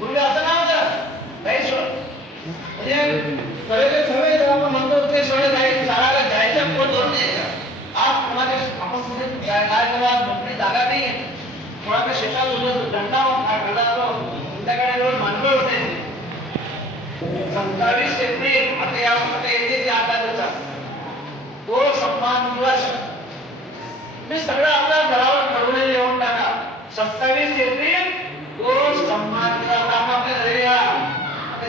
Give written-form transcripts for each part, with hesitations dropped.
पूर्वी असं काय होतं काही म्हणजे सगळे सगळे आपण म्हणतो ते सगळे चालायला जायचं कोण करून द्यायचं आज कोणाच्या आपण कुठे काय करा मोकळी जागा नाही कोणाच्या शेतात दंडा संध्याकाळी रोज मांडवळ होते 27 एप्रिल आता या येते ते 8 दिवसात तो सन्मान दिवस मी सगळं आपल्या घरावर ठरवले येऊन टाका 27 एप्रिल तो सन्मान दिवस आपल्या घरी या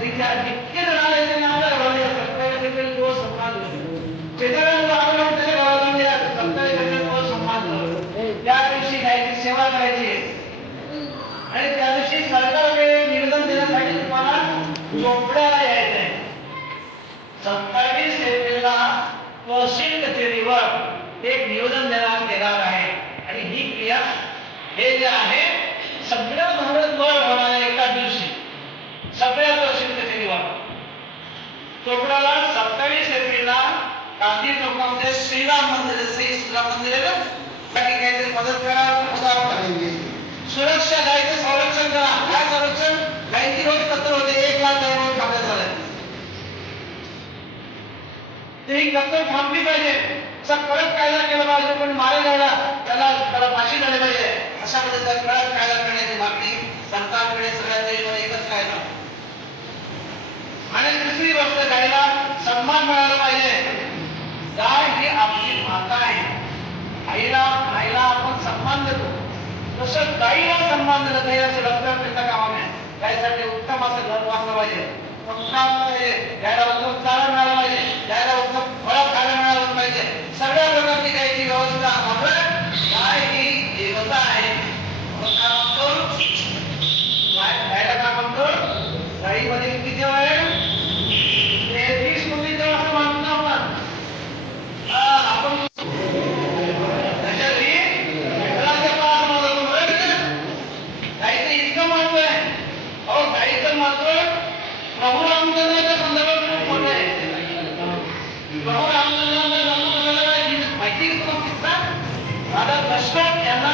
इतके जण आले ते आपल्या घराला 27 एप्रिल तो सन्मान दिवस शेतकऱ्यांना आपण त्याच्या घराला या 27 एप्रिल तो सन्मान दिवस त्या दिवशी गायची सेवा करायची आणि त्या दिवशी सरकारकडे निवेदन देण्यासाठी तुम्हाला चोपड्याला यायचं आहे 27 एप्रिलला तहसील कचेरीवर एक निवेदन देण्यात येणार आहे आणि ही क्रिया हे जे आहे सगळ्या भारतभर होणार आहे एका दिवशी सगळ्या तहसील कचेरीवर चोपड्याला 27 एप्रिलला गांधी चौकामध्ये श्रीराम मंदिर आहे ना त्या ठिकाणी मदत करा सुरक्षा गायचं संरक्षण करा काय संरक्षण गायची रोज कत्तल होते 1 लाख गाय रोज कापण्यात झाले ते ही कत्तल थांबली पाहिजे असा कडक कायदा केला पाहिजे पण मारे जायला त्याला फाशी झाली पाहिजे अशा पद्धतीचा कडक कायदा करण्याची मागणी सरकारकडे सगळ्यांच्या एकच कायदा आणि दुसरी गोष्ट गायला सन्मान मिळाला पाहिजे गाय ही आपली माता आहे आईला आपण सन्मान देतो तसं गाईला सन्मान दिला पाहिजे असं लक्षात ठेवता कामा नये गायसाठी उत्तम असं घर बांधलं पाहिजे गायला उत्तम चारा मिळाला पाहिजे गायला उत्तम फळं खायला मिळालं पाहिजे सगळ्या प्रकारची गायची व्यवस्था आपण गाय ही देवता आहे गायला काय म्हणतो गाईमध्ये किती देव आहे 33 कोटी देव असं मानतो आपण प्रभू रामचंद्राच्या संदर्भात खूप मोठे आहे प्रभू रामचंद्रांना माहिती किस्सा दादा दशरथ यांना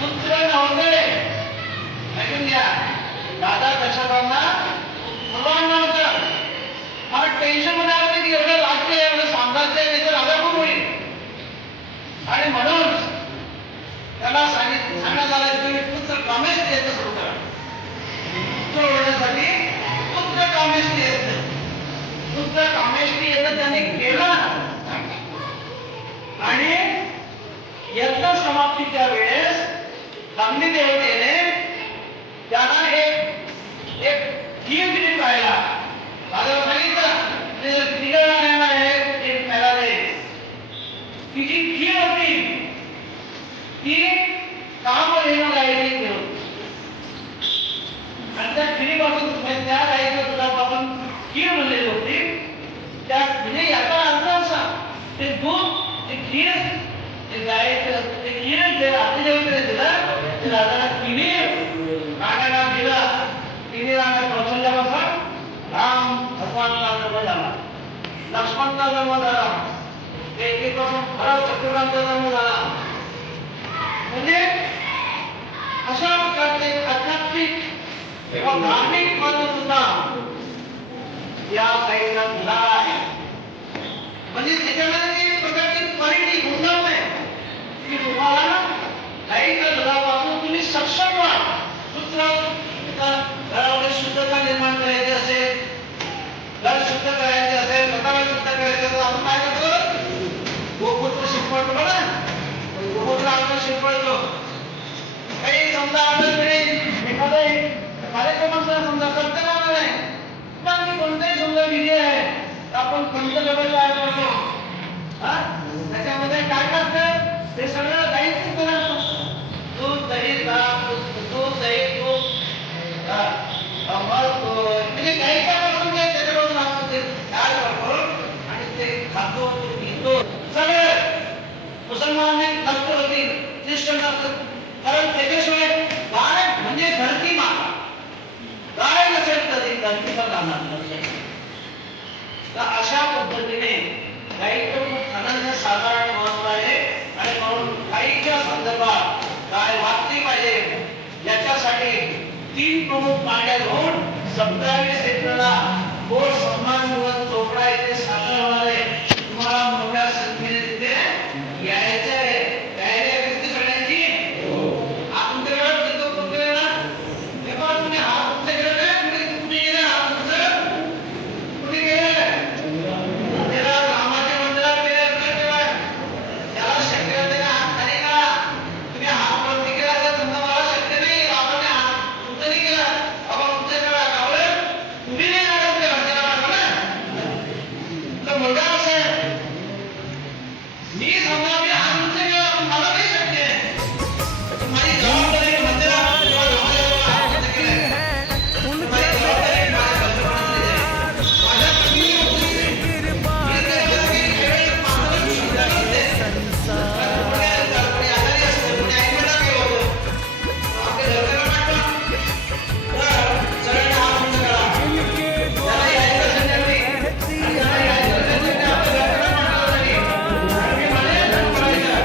पुत्र नव्हते ऐकून घ्या दादा दशरथांना मुलं नव्हतं मला टेन्शन मध्ये आलं की एवढं राज्य एवढं साम्राज्य याचं राजा खूप होईल आणि म्हणून त्याला सांगण्यात आलं की तुम्ही पुत्र कामेश द्यायचं सुरू करा पुत्र होण्यासाठी पुत्र कामेष्टी येतं त्याने केलं आणि यज्ञ समाप्तीच्या वेळेस अग्नी देवतेने त्याला एक खीर दिली पाहिला राजाला सांगितलं तिघांना एक प्याला दे ती जी खीर होती ती काम येणं गायली घेऊन आणि त्या खिरीपासून त्या गायीचं दुधापासून खीर बनलेली होती त्या म्हणजे याचा अर्थ असा ते दूध ते खीर ते गायचं ते खीर जे अतिदेवतेने दिलं ते राजाला तिन्ही रागाला दिलं तिन्ही रागा कौशल्यापासून राम भगवानचा जन्म झाला लक्ष्मणचा जन्म झाला एकीपासून भरत शत्रुघ्नांचा जन्म झाला म्हणजे अशा प्रकारचे आध्यात्मिक किंवा धार्मिक महत्व सुद्धा या साईडला दिला आहे म्हणजे त्याच्यामध्ये एक प्रकारची क्वालिटी गुणधर्म आहे की तुम्हाला गाईच्या दुधापासून तुम्ही सक्षम व्हा घरामध्ये शुद्धता निर्माण करायची असेल घर शुद्ध करायचे असेल स्वतःला शुद्ध करायचे असेल आपण काय करतो गोमूत्र शिंपडतो ना गोमूत्र आपण शिंपडतो काही समजा आपल्याकडे एखादा कार्यक्रमाचा समजा कर्तव्य आहे बाकी कोणताही समजा विधी आहे आपण पंचगव्य तयार करतो त्याच्यामध्ये काय करतं ते सगळं गाईच करतो दूध दही दूध दही तूप म्हणजे काही काय करून त्याच्याकडून आपण ते तयार करतो आणि ते खातो घेतो सगळं मुसलमान नष्ट होतील शिष्ट नसतं कारण त्याच्याशिवाय गाय म्हणजे धरती माता गाय नसेल तरी धरतीचा जाणार तर अशा पद्धतीने गायीचं अनन्य साधारण महत्व आहे आणि म्हणून गायीच्या संदर्भात गाय वाचली पाहिजे याच्यासाठी तीन प्रमुख पाड्या घेऊन 27 एप्रिलला गोड सन्मान दिवस चोपडा येथे साजरा होणार आहे. तुम्हाला मोठ्या संख्येने तिथे यायचं आहे. तयारी आहे किती सगळ्यांची? आपण तेवढं तिथं कुठे येणार? तेव्हा तुम्ही हात तुमच्याकडे काय कुठे गेले? हात तुमचं कुठे गेले? त्याला रामाच्या मंदिरात गेले तेव्हा त्याला शक्य होते ना हात खाली करा. तुम्ही हात वरती केला तर तुमचा मला शक्य नाही. रामाने हात तुमचं नाही केला. बाबा तुमच्याकडे गावले तुम्ही नाही लागत ते हत्याला ना. तर मुलगा असा आहे मी समजा मी हात तुमचं केला पण मला नाही शक्य आहे. माझी जबाबदारी मंदिरात किंवा रामाला हात तुमचं केलंय. माझी जबाबदारी माझ्या माझ्या पत्नी होती. मी त्याच्यामध्ये खेळ माणूस सुद्धा नसते. कोणी आजारी असतं, कोणी आईला गेलं होतं. आपल्या घरच्याला वाटलं तर सगळ्यांना हात तुमचं करा. त्याला यायचं संध्याकाळी त्याला यायचं संध्याकाळी आपल्या घरच्याला वाटलं तरी मी म्हणे करायचं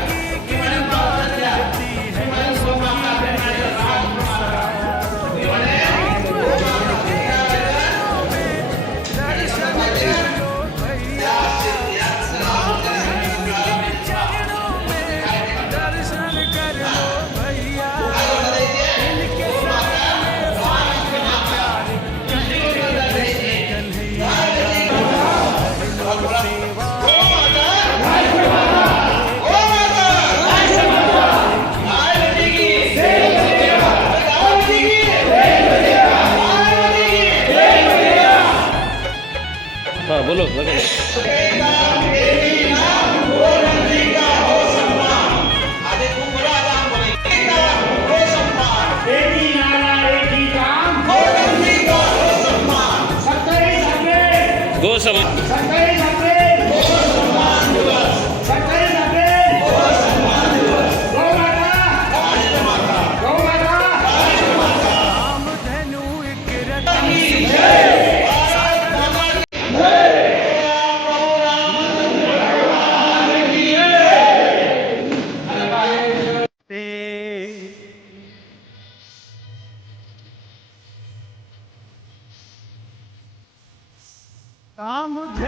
की म्हणे पावसात द्या. मी म्हणे सोबत आपल्या म्हणायचं राहत मी म्हणे हाँ बोलो बघा गो सम